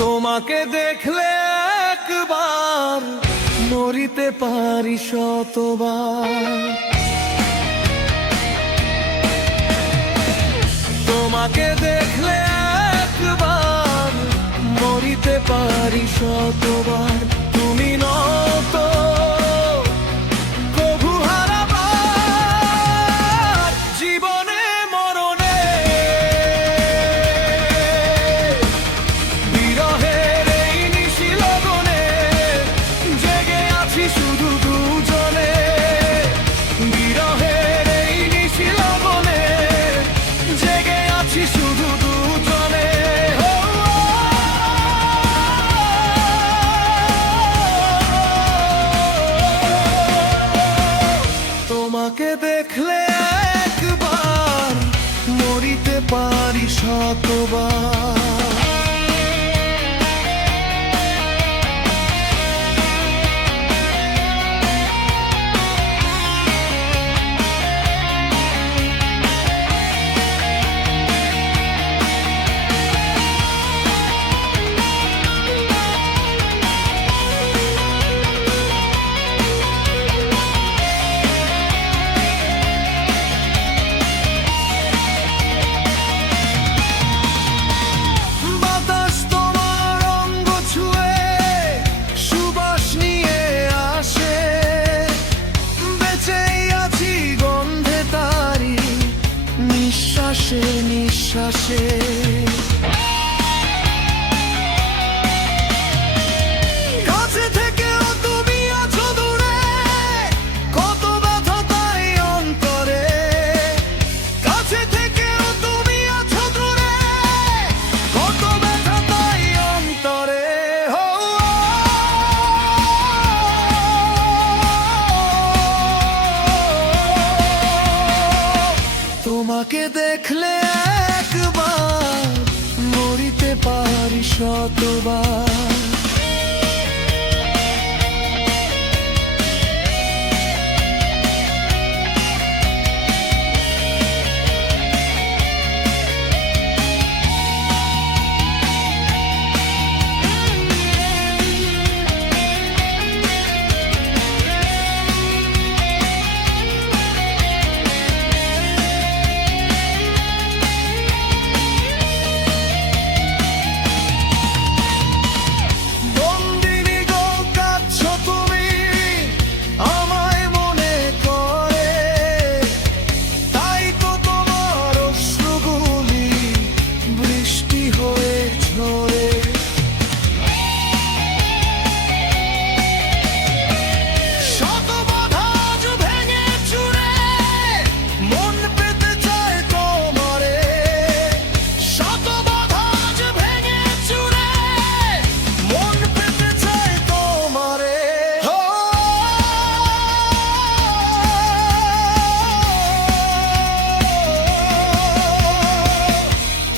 তোমাকে দেখলে একবার মরিতে পারি শতবার। তোমাকে দেখলে একবার মরিতে পারি শতবার। তুমি নত কভু হারাবার জীবনে মরণে। বিরহের এই নিশি লগনে জেগে আছি শুধু দুজনে। বিরহের এই নিশি লগনে জেগে আছি শুধু দুজনে। তোমাকে দেখলে একবার মরিতে পারি শতবার। নিঃশ্বাসে নিঃশ্বাসে কাছে থেকেও তুমি আছো দূরে, কত ব্যথা তাই অন্তরে। কাছে থেকেও তুমি আছো দূরে, কত ব্যথা তাই অন্তরে। তোমাকে দেখলে একবার মরিতে পারি শতবার।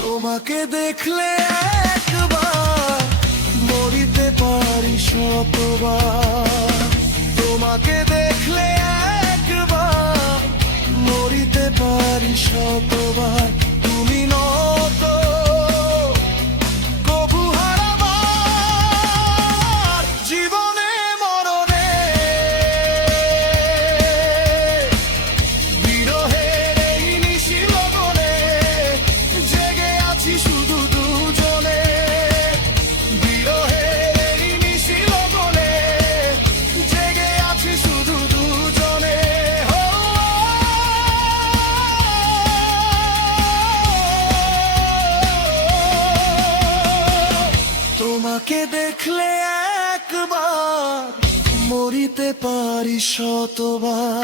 তোমাকে দেখলে একবার মরিতে পারি শতবার। তোমাকে দেখলে একবার মরিতে পারি শতবার। তুমি নত কভু হারাবার জীবনে মরণে। বিরহের এই নিশি লগনে জেগে আছি শুধু দুজনে। বিরহের এই নিশি লগনে জেগে আছি শুধু দুজনে। তোমাকে দেখলে একবার মরিতে পারি শতবার।